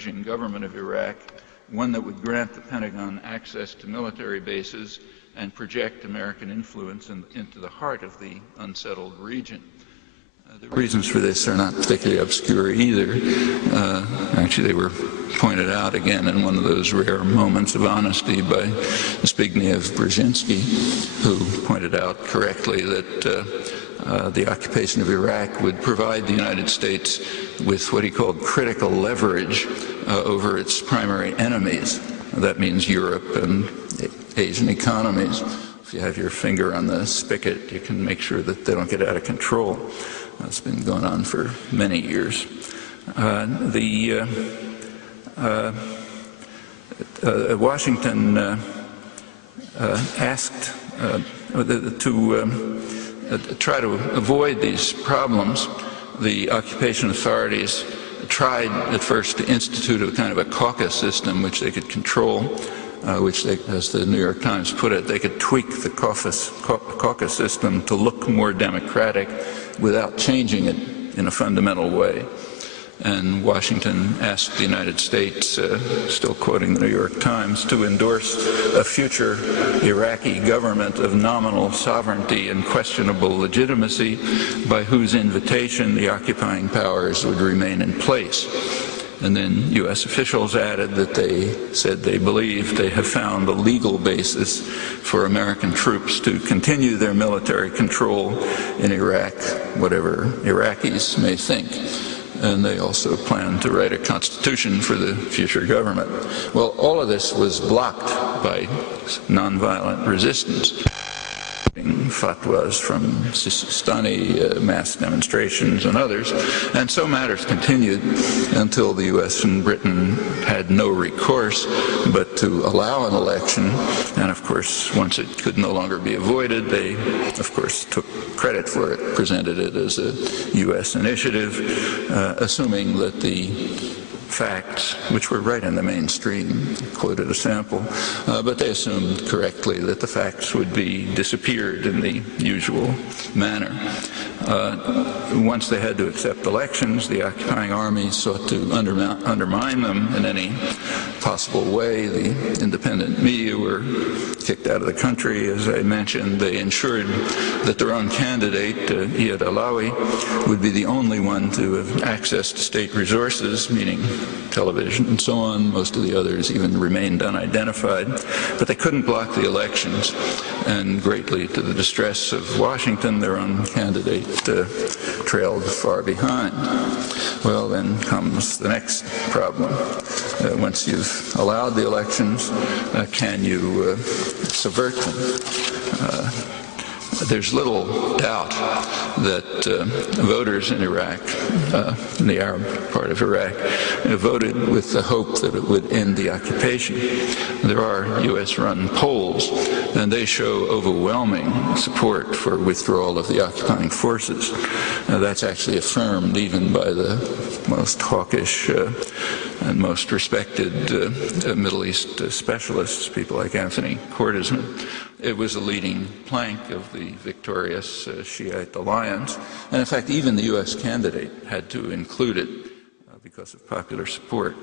government of Iraq, one that would grant the Pentagon access to military bases and project American influence into the heart of the unsettled region. The reasons for this are not particularly obscure either. Actually, they were pointed out again in one of those rare moments of honesty by Zbigniew Brzezinski, who pointed out correctly that the occupation of Iraq would provide the United States with what he called critical leverage over its primary enemies. That means Europe and Asian economies. If you have your finger on the spigot, you can make sure that they don't get out of control. That's been going on for many years. Washington asked to try to avoid these problems. The occupation authorities tried at first to institute a kind of a caucus system which they could control, which they, as the New York Times put it, they could tweak the caucus system to look more democratic without changing it in a fundamental way. And Washington asked the United States, still quoting the New York Times, to endorse a future Iraqi government of nominal sovereignty and questionable legitimacy, by whose invitation the occupying powers would remain in place. And then U.S. officials added that they said they believed they have found a legal basis for American troops to continue their military control in Iraq, whatever Iraqis may think. And they also planned to write a constitution for the future government. Well, all of this was blocked by nonviolent resistance. Fatwas from Sistani, mass demonstrations, and others. And so matters continued until the U.S. and Britain had no recourse but to allow an election. And of course, once it could no longer be avoided, they, of course, took credit for it, presented it as a U.S. initiative, assuming that the facts, which were right in the mainstream, quoted a sample, but they assumed correctly that the facts would be disappeared in the usual manner. Once they had to accept elections, the occupying army sought to undermine them in any possible way. The independent media were kicked out of the country, as I mentioned. They ensured that their own candidate, Iyad Alawi, would be the only one to have access to state resources, meaning television and so on. Most of the others even remained unidentified. But they couldn't block the elections, and greatly to the distress of Washington, their own candidate trailed far behind. Well, then comes the next problem. Once you've allowed the elections, can you subvert them? There's little doubt that voters in Iraq, in the Arab part of Iraq, voted with the hope that it would end the occupation. There are U.S.-run polls, and they show overwhelming support for withdrawal of the occupying forces. That's actually affirmed even by the most hawkish and most respected Middle East specialists, people like Anthony Cordesman. It was a leading plank of the victorious Shiite alliance, and in fact even the U.S. candidate had to include it because of popular support.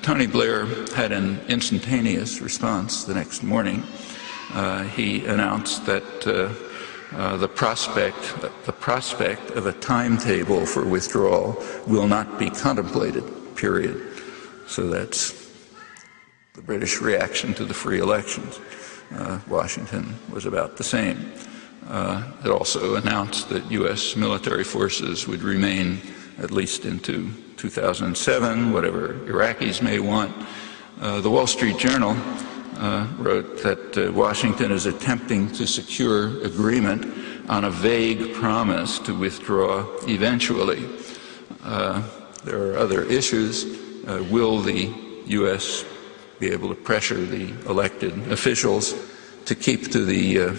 Tony Blair had an instantaneous response the next morning. He announced that the prospect of a timetable for withdrawal will not be contemplated, period. So that's the British reaction to the free elections. Washington was about the same. It also announced that U.S. military forces would remain at least into 2007, whatever Iraqis may want. The Wall Street Journal wrote that Washington is attempting to secure agreement on a vague promise to withdraw eventually. There are other issues. Will the U.S. be able to pressure the elected officials to keep to the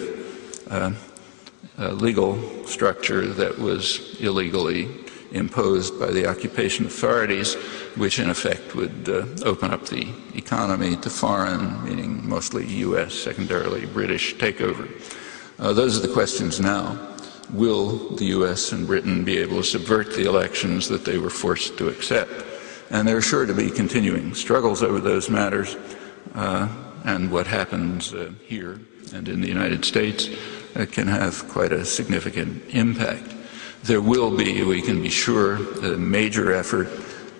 legal structure that was illegally imposed by the occupation authorities, which in effect would open up the economy to foreign, meaning mostly U.S., secondarily British takeover. Those are the questions now. Will the U.S. and Britain be able to subvert the elections that they were forced to accept? And there are sure to be continuing struggles over those matters, and what happens here and in the United States can have quite a significant impact. There will be, we can be sure, a major effort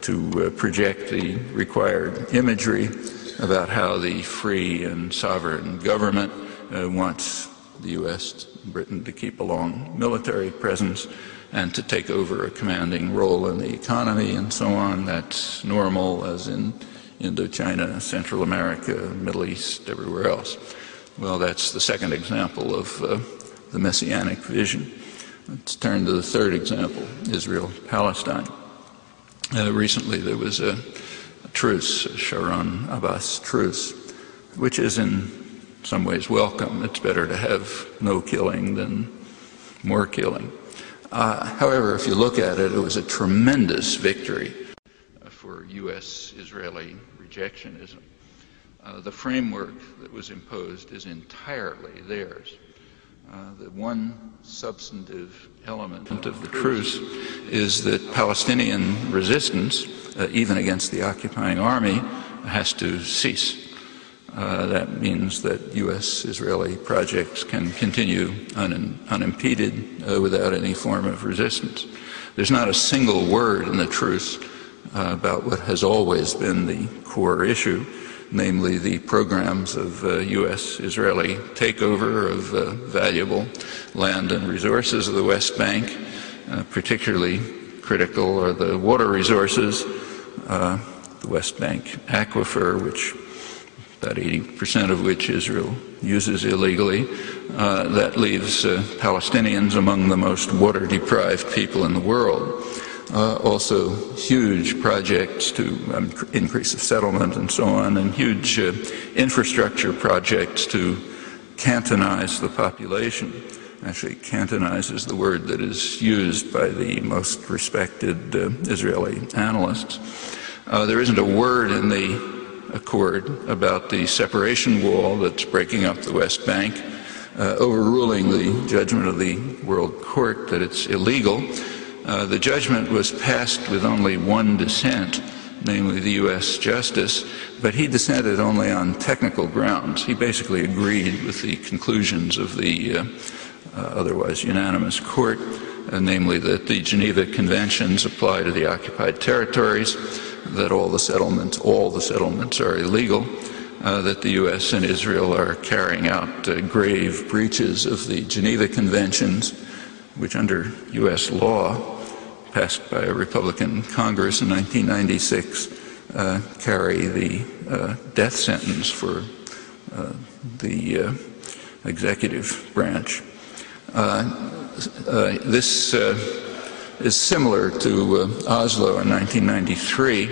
to project the required imagery about how the free and sovereign government wants the U.S. and Britain to keep a long military presence and to take over a commanding role in the economy and so on. That's normal, as in Indochina, Central America, Middle East, everywhere else. Well, that's the second example of the Messianic vision. Let's turn to the third example, Israel-Palestine. Recently there was a truce, a Sharon Abbas truce, which is in some ways welcome. It's better to have no killing than more killing. However, if you look at it, it was a tremendous victory for U.S.-Israeli rejectionism. The framework that was imposed is entirely theirs. The one substantive element of the truce is that Palestinian resistance, even against the occupying army, has to cease. That means that U.S.-Israeli projects can continue unimpeded without any form of resistance. There's not a single word in the truce about what has always been the core issue, namely the programs of U.S.-Israeli takeover of valuable land and resources of the West Bank. Particularly critical are the water resources, the West Bank aquifer, which about 80% of which Israel uses illegally. That leaves Palestinians among the most water-deprived people in the world. Also huge projects to increase the settlement and so on, and huge infrastructure projects to cantonize the population. Actually, cantonize is the word that is used by the most respected Israeli analysts. There isn't a word in the accord about the separation wall that's breaking up the West Bank, overruling the judgment of the World Court that it's illegal. The judgment was passed with only one dissent, namely the U.S. Justice, but he dissented only on technical grounds. He basically agreed with the conclusions of the otherwise unanimous court, namely that the Geneva Conventions apply to the occupied territories, that all the settlements are illegal, that the U.S. and Israel are carrying out grave breaches of the Geneva Conventions, which under U.S. law, passed by a Republican Congress in 1996, carry the death sentence for the executive branch. This is similar to Oslo in 1993,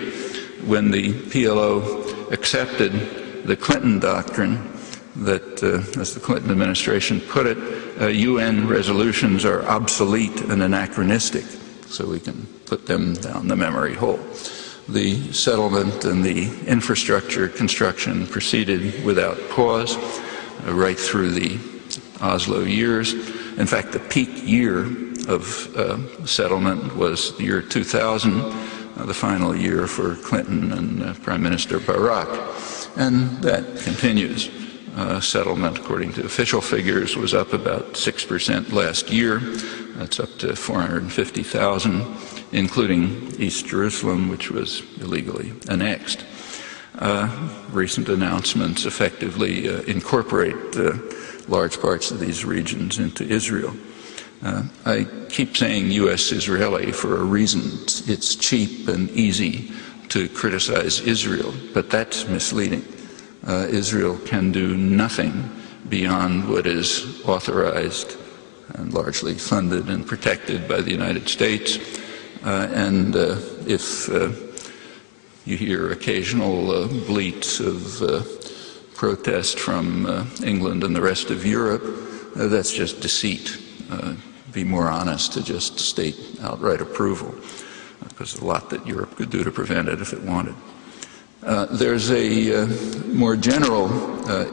when the PLO accepted the Clinton doctrine that, as the Clinton administration put it, UN resolutions are obsolete and anachronistic, so we can put them down the memory hole. The settlement and the infrastructure construction proceeded without pause right through the Oslo years. In fact, the peak year of settlement was the year 2000, the final year for Clinton and Prime Minister Barak, and that continues. Settlement, according to official figures, was up about 6% last year. That's up to 450,000, including East Jerusalem, which was illegally annexed. Recent announcements effectively incorporate large parts of these regions into Israel. I keep saying U.S.-Israeli for a reason. It's cheap and easy to criticize Israel, but that's misleading. Israel can do nothing beyond what is authorized and largely funded and protected by the United States. And if you hear occasional bleats of protest from England and the rest of Europe, that's just deceit. Be more honest to just state outright approval, because there's a lot that Europe could do to prevent it if it wanted. There's a more general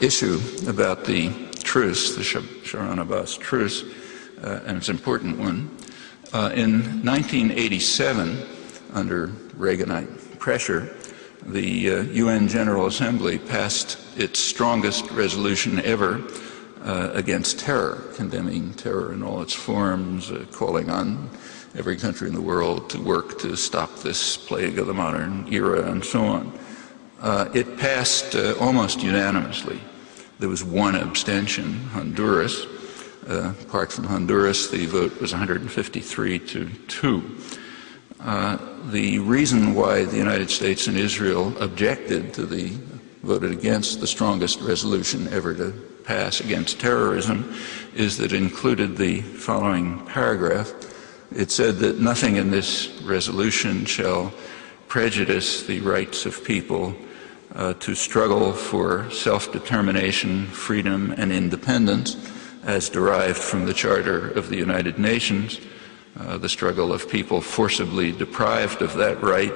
issue about the truce, the Sharon Abbas truce, and it's an important one. In 1987, under Reaganite pressure, the UN General Assembly passed its strongest resolution ever against terror, condemning terror in all its forms, calling on every country in the world to work to stop this plague of the modern era, and so on. It passed almost unanimously. There was one abstention, Honduras. Apart from Honduras, the vote was 153 to 2. The reason why the United States and Israel voted against the strongest resolution ever to pass against terrorism is that it included the following paragraph. It said that nothing in this resolution shall prejudice the rights of people to struggle for self-determination, freedom, and independence as derived from the Charter of the United Nations, the struggle of people forcibly deprived of that right,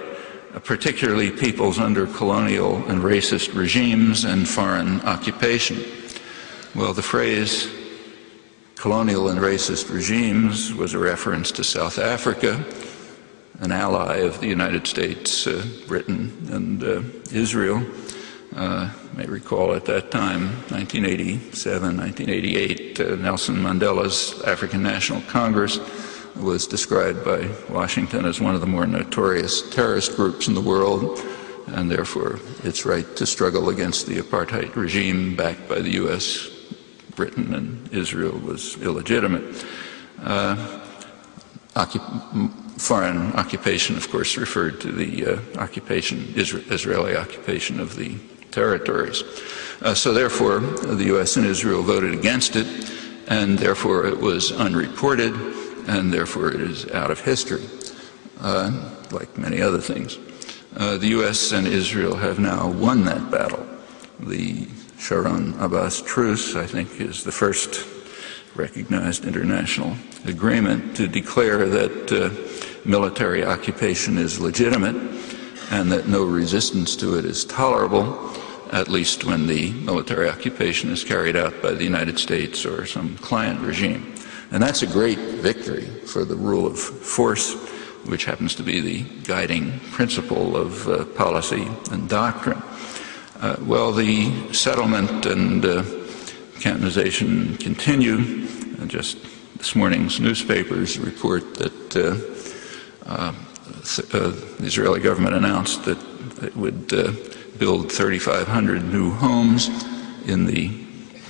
particularly peoples under colonial and racist regimes and foreign occupation. Well, the phrase colonial and racist regimes was a reference to South Africa, an ally of the United States, Britain, and Israel. You may recall at that time, 1987, 1988, Nelson Mandela's African National Congress was described by Washington as one of the more notorious terrorist groups in the world, and therefore its right to struggle against the apartheid regime backed by the U.S., Britain, and Israel was illegitimate. Foreign occupation, of course, referred to the Israeli occupation of the territories. So therefore, the U.S. and Israel voted against it, and therefore it was unreported, and therefore it is out of history, like many other things. The U.S. and Israel have now won that battle. The Sharon-Abbas truce, I think, is the first recognized international agreement to declare that military occupation is legitimate and that no resistance to it is tolerable, at least when the military occupation is carried out by the United States or some client regime. And that's a great victory for the rule of force, which happens to be the guiding principle of policy and doctrine. Well, the settlement and cantonization continue. Just this morning's newspapers report that the Israeli government announced that it would build 3,500 new homes in the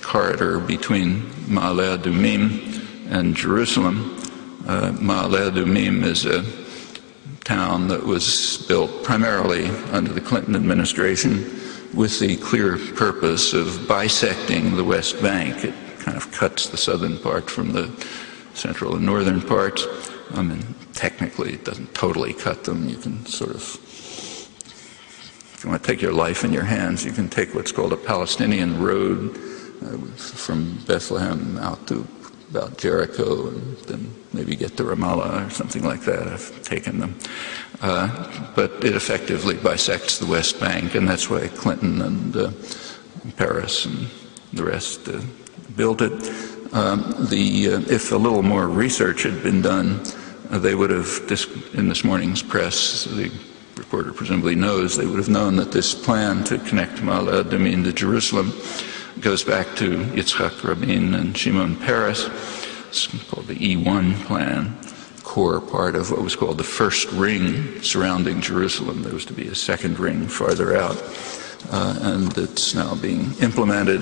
corridor between Ma'ale Adumim and Jerusalem. Ma'ale Adumim is a town that was built primarily under the Clinton administration with the clear purpose of bisecting the West Bank. It kind of cuts the southern part from the central and northern parts. I mean, technically, it doesn't totally cut them. You can sort of, if you want to take your life in your hands, you can take what's called a Palestinian road from Bethlehem out to about Jericho, and then maybe get to Ramallah or something like that. I've taken them. But it effectively bisects the West Bank, and that's why Clinton and Paris and the rest built it. If a little more research had been done, they would have, in this morning's press, the reporter presumably knows, they would have known that this plan to connect Ma'ale Adumim to Jerusalem goes back to Yitzhak Rabin and Shimon Peres. It's called the E1 plan, core part of what was called the first ring surrounding Jerusalem. There was to be a second ring farther out, and it's now being implemented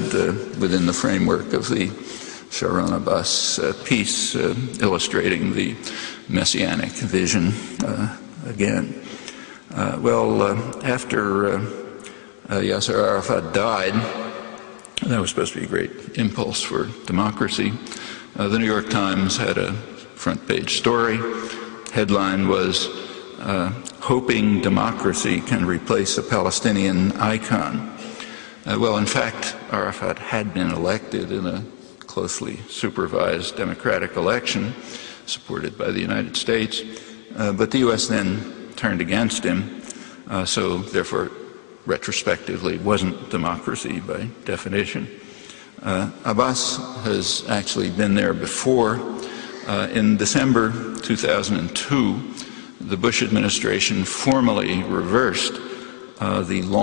within the framework of the Sharon-Abbas peace, illustrating the messianic vision again. After Yasser Arafat died, that was supposed to be a great impulse for democracy. The New York Times had a front page story. Headline was, "Hoping Democracy Can Replace a Palestinian Icon." In fact, Arafat had been elected in a closely supervised democratic election, supported by the United States, but the U.S. then turned against him, so therefore retrospectively wasn't democracy by definition. Abbas has actually been there before. In December 2002, the Bush administration formally reversed the long